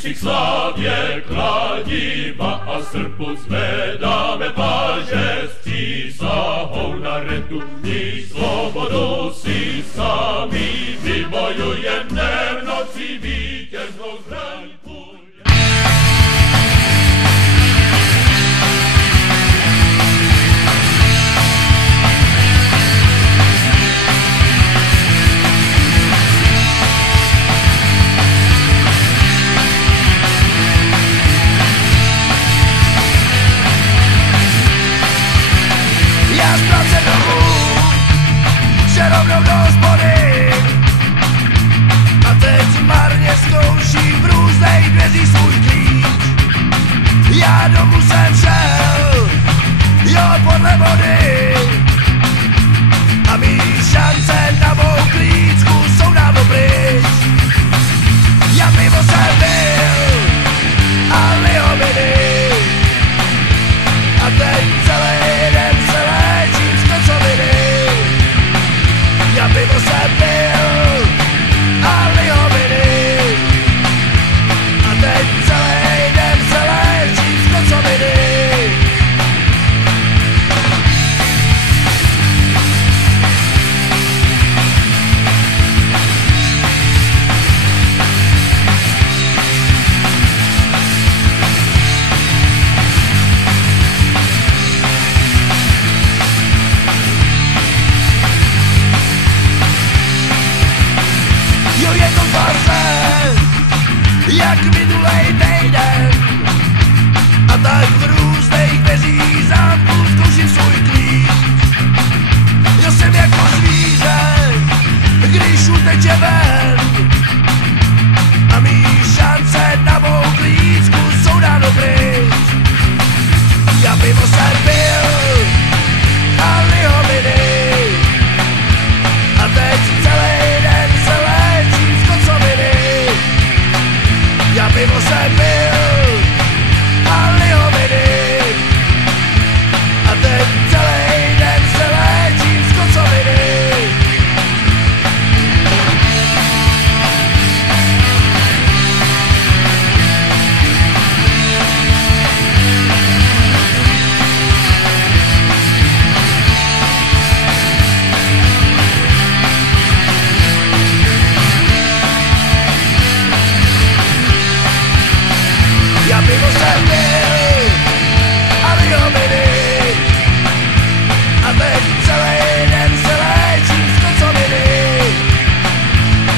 si k slávě kladiva a srpu zvedáme páže s přísahou na retu. Ní svobodu si sami vybojujem, dnem noci vítěznou zbraň půjde. Já z práce domů, že rovnou do hospody, a teď marně zkouším v různých dveří svůj klíč. Já domů jsem šel, jo podle vody, a mý šance na mou klíčku jsou dávno pryč. Já pivo jsem byl a lihoviny, a teď celý den se léčím z kocoviny. Já pivo jsem pil a lihoviny, a teď celý den se léčím z kocoviny. Jo, je to zase jak minulej týden, a tak v různých dveří zámků zkouším svůj klíč. Jo, jsem jako zvíře, když uteče ven, a mý šance na mou klíčku jsou dávno pryč. Já pivo jsem pil a lihoviny, a teď celý den se léčím z kocoviny. Já pivo jsem pil a lihoviny, a teď celý den se léčím z kocoviny. Já pivo jsem pil a lihoviny, a teď celý den se léčím z kocoviny.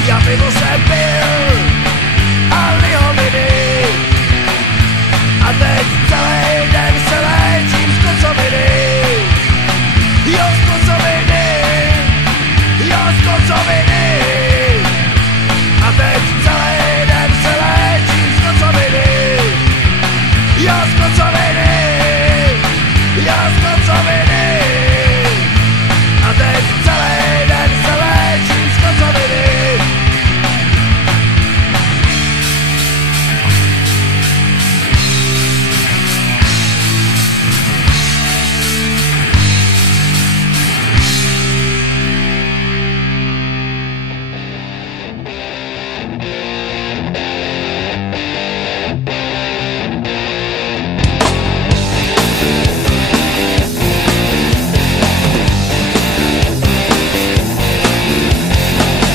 Já pivo jsem pil a lihoviny, a teď celý den se léčím z kocoviny. Jo, z kocoviny, jo, z kocoviny, a teď celý den se léčím z kocoviny. Jo, z kocoviny, jo, z kocoviny, a teď celý den se léčím z kocoviny.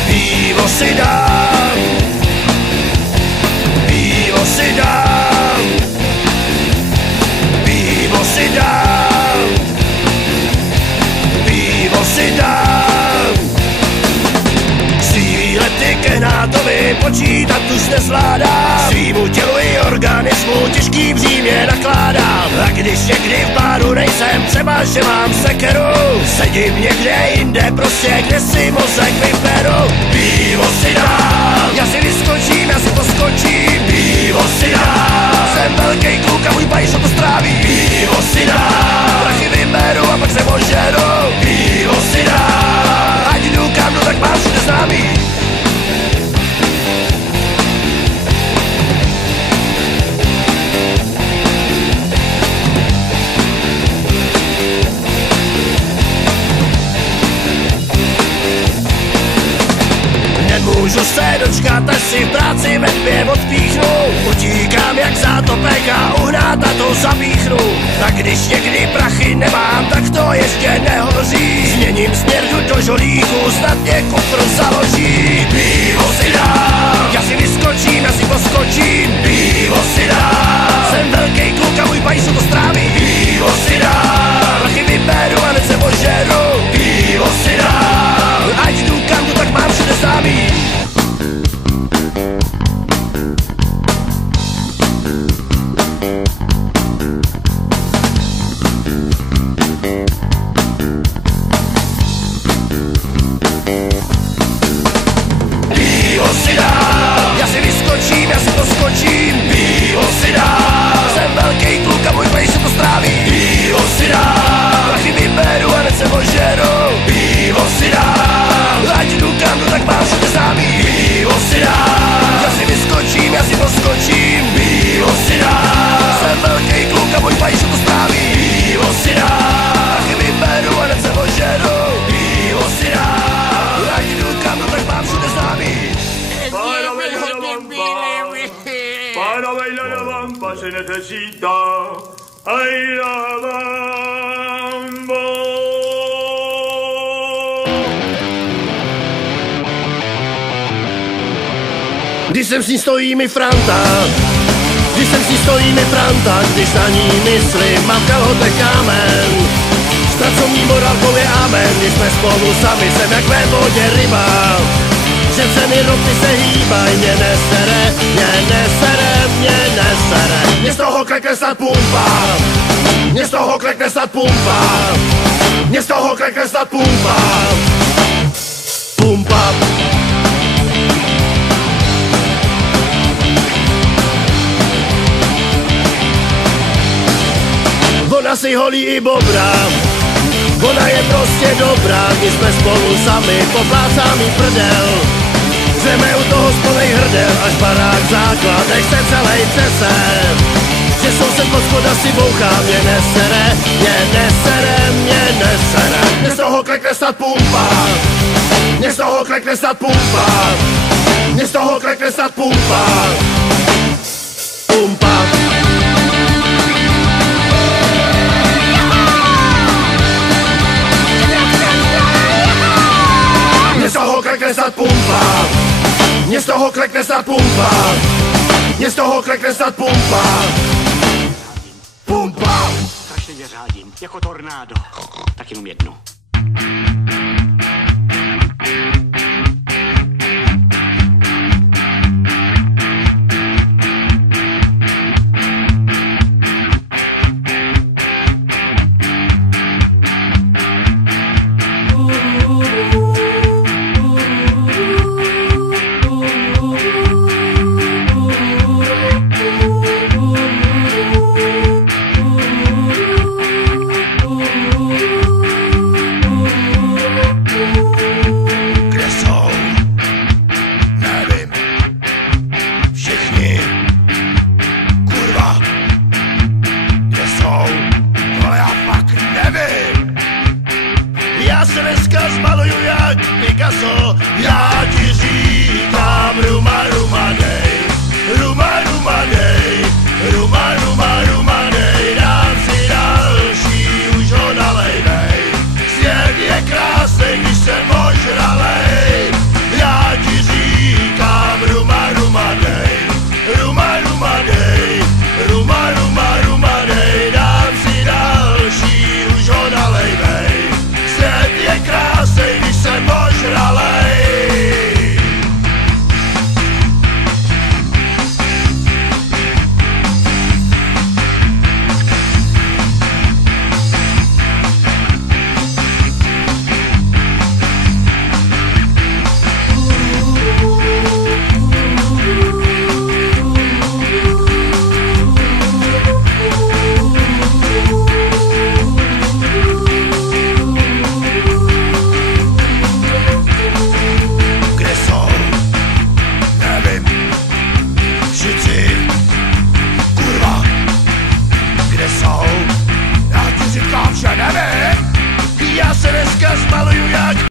Pivo si dám, pivo si dám, pivo si dám, pivo si dám. Svý lety kehnátovi počítat už nezvládám, svýmu tělu i organismu těžký břímě nakládám. A když někdy v báru nejsem, třeba že mám sekeru, sedím někde jinde, prostě kde si mozek vyberu. Pivo si dám, já si vyskočím, já si poskočím. Pivo si dám, jsem velký kluk a můj bajšo to stráví. Pivo si dám, prachy vyberu a pak se ožeru. Pivo si dám, ať jdu kam, no tak mám všude známý. Nemůžu se dočkáte si v práci ve 2 odpíchnu. Utíkám jak zátopek a uhnát a to zapíchnu. Tak když někdy prachy nemám, tak to ještě nehoří. Změním směr, jdu do žolíku, snad mě kufr založí. Pivo si dám, já si vyskočím, já si poskočím. Pivo si dám, jsem velký kluk a můj pajsu to stráví. Pivo si dám, prachy vyberu a hned se ožeru. Pivo si dám, ať jdu kam jdu, tak mám všude známý. Pivo si dám, já si vyskočím, já si poskočím. Pivo si dám, jsem velký kluk a můj pejs to stráví. Pivo si dám, prachy vyberu a hned se ožeru. Pivo si dám, ať jdu kam jdu, tak mám všude známý. Pivo si dám, já si vyskočím, já si poskočím. Pivo si dám, jsem velký kluk a můj pejs to stráví. Pivo si dám, prachy vyberu a hned se ožeru. Pivo si dám, ať jdu kam jdu, tak mám všude známý. Se necesita, ay la bambo. Když jsem s ní stojí mi Franta, když jsem s ní stojí mi Franta, když na ní myslím, mám v kalhotech kámen. S pracovní morálkou je amen, když jsme spolu sami, jsem jak ve vodě ryba. Že ceny ropy se hýbaj, mě nesere, mě nesere, mě nesere. Mě z toho klekne snad pumpa, mě z toho klekne snad pumpa, mě z toho klekne snad pumpa. Pumpa. Ona si holí i bobra, ona je prostě dobrá, když jsme spolu sami, poplácám jí prdel. Řeme u toho spolej hrdel, až barák základech se celej třese. Že soused pod schoda si bouchá, mě nesere, mě nesere, mě nesere. Mě z toho klekne snad pumpa, mě z toho klekne snad pumpa, mě z toho klekne snad pumpa. Pumpa. Mě z toho klekne snad pumpa, mě z toho klekne snad pumpa, mě z toho klekne snad pumpa. Pumpa. Strašně mě řádím, jako tornádo. Tak jenom jednu. Já se dneska zmaluju jak Picasso, já